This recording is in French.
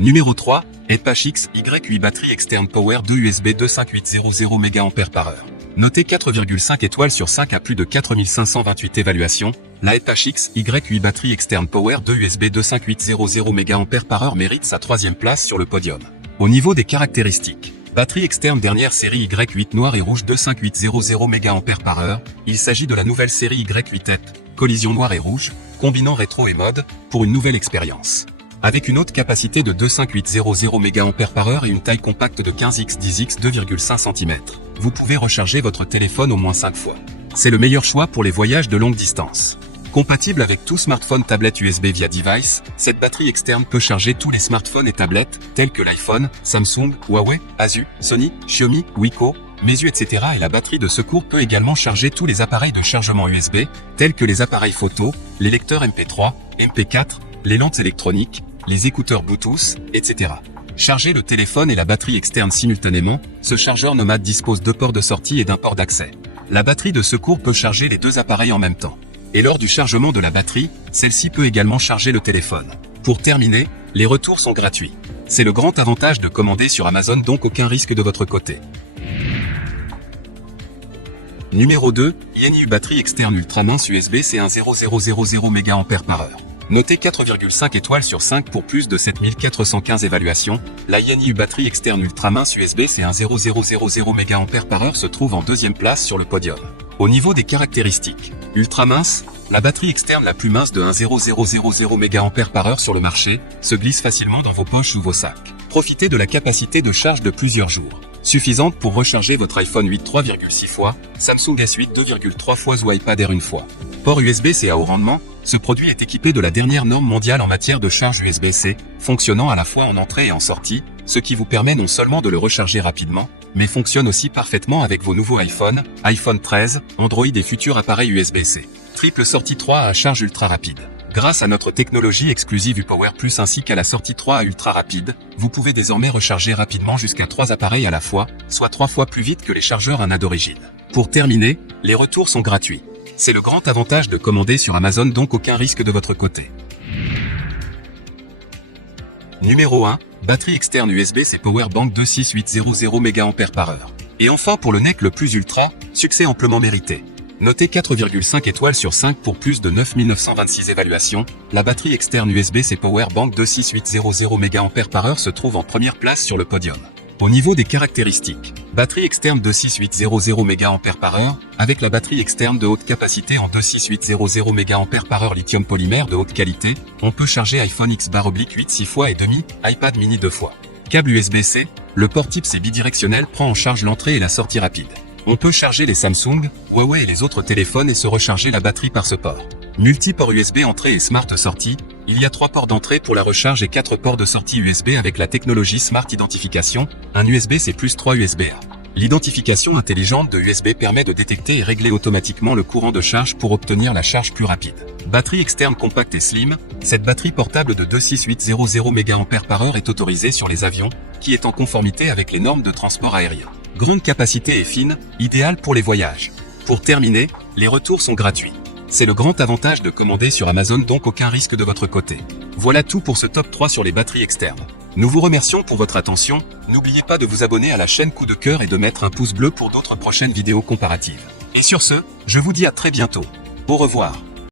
Numéro 3, Edge XY8 batterie externe Power 2 USB 25800 mAh. Notée 4,5 étoiles sur 5 à plus de 4528 évaluations, la Edge XY8 batterie externe Power 2 USB 25800 mAh mérite sa troisième place sur le podium. Au niveau des caractéristiques, batterie externe dernière série Y8 noir et rouge 25800 mAh, il s'agit de la nouvelle série Y8 collision noir et rouge, combinant rétro et mode, pour une nouvelle expérience. Avec une haute capacité de 25800 mAh et une taille compacte de 15x10x 2,5 cm, vous pouvez recharger votre téléphone au moins 5 fois. C'est le meilleur choix pour les voyages de longue distance. Compatible avec tout smartphone tablette USB via device, cette batterie externe peut charger tous les smartphones et tablettes, tels que l'iPhone, Samsung, Huawei, Asus, Sony, Xiaomi, Wiko, Meizu, etc. Et la batterie de secours peut également charger tous les appareils de chargement USB, tels que les appareils photo, les lecteurs MP3, MP4, les lampes électroniques, les écouteurs Bluetooth, etc. Charger le téléphone et la batterie externe simultanément, ce chargeur nomade dispose de ports de sortie et d'un port d'accès. La batterie de secours peut charger les deux appareils en même temps. Et lors du chargement de la batterie, celle-ci peut également charger le téléphone. Pour terminer, les retours sont gratuits. C'est le grand avantage de commander sur Amazon, donc aucun risque de votre côté. Numéro 2, Yenyu batterie externe ultra mince USB C10000 mAh. Notée 4,5 étoiles sur 5 pour plus de 7415 évaluations, la Yenyu batterie externe ultra mince USB C10000 mAh se trouve en deuxième place sur le podium. Au niveau des caractéristiques, ultra mince, la batterie externe la plus mince de 10000 mAh sur le marché, se glisse facilement dans vos poches ou vos sacs. Profitez de la capacité de charge de plusieurs jours, suffisante pour recharger votre iPhone 8 3,6 fois, Samsung S8 2,3 fois ou iPad Air 1 fois. Port USB-C à haut rendement, ce produit est équipé de la dernière norme mondiale en matière de charge USB-C, fonctionnant à la fois en entrée et en sortie, ce qui vous permet non seulement de le recharger rapidement, mais fonctionne aussi parfaitement avec vos nouveaux iPhone 13, Android et futurs appareils USB-C. Triple sortie 3 à charge ultra rapide. Grâce à notre technologie exclusive UPower Plus ainsi qu'à la sortie 3 à ultra rapide, vous pouvez désormais recharger rapidement jusqu'à 3 appareils à la fois, soit 3 fois plus vite que les chargeurs ANA d'origine. Pour terminer, les retours sont gratuits. C'est le grand avantage de commander sur Amazon, donc aucun risque de votre côté. Numéro 1, batterie externe USB-C Powerbank 26800 mAh. Et enfin pour le NEC le plus ultra, succès amplement mérité. Notée 4,5 étoiles sur 5 pour plus de 9926 évaluations, la batterie externe USB-C Powerbank 26800 mAh se trouve en première place sur le podium. Au niveau des caractéristiques, batterie externe 26800 mAh, avec la batterie externe de haute capacité en 26800 mAh lithium polymère de haute qualité, on peut charger iPhone X/8 6 fois et demi, iPad mini 2 fois. Câble USB-C, le port type C bidirectionnel prend en charge l'entrée et la sortie rapide. On peut charger les Samsung, Huawei et les autres téléphones et se recharger la batterie par ce port. Multi-port USB entrée et Smart sortie, il y a 3 ports d'entrée pour la recharge et 4 ports de sortie USB avec la technologie Smart Identification, un USB-C plus 3 USB-A. L'identification intelligente de USB permet de détecter et régler automatiquement le courant de charge pour obtenir la charge plus rapide. Batterie externe compacte et slim, cette batterie portable de 26800 mAh est autorisée sur les avions, qui est en conformité avec les normes de transport aérien. Grande capacité et fine, idéale pour les voyages. Pour terminer, les retours sont gratuits. C'est le grand avantage de commander sur Amazon, donc aucun risque de votre côté. Voilà tout pour ce top 3 sur les batteries externes. Nous vous remercions pour votre attention, n'oubliez pas de vous abonner à la chaîne Coup de Cœur et de mettre un pouce bleu pour d'autres prochaines vidéos comparatives. Et sur ce, je vous dis à très bientôt. Au revoir.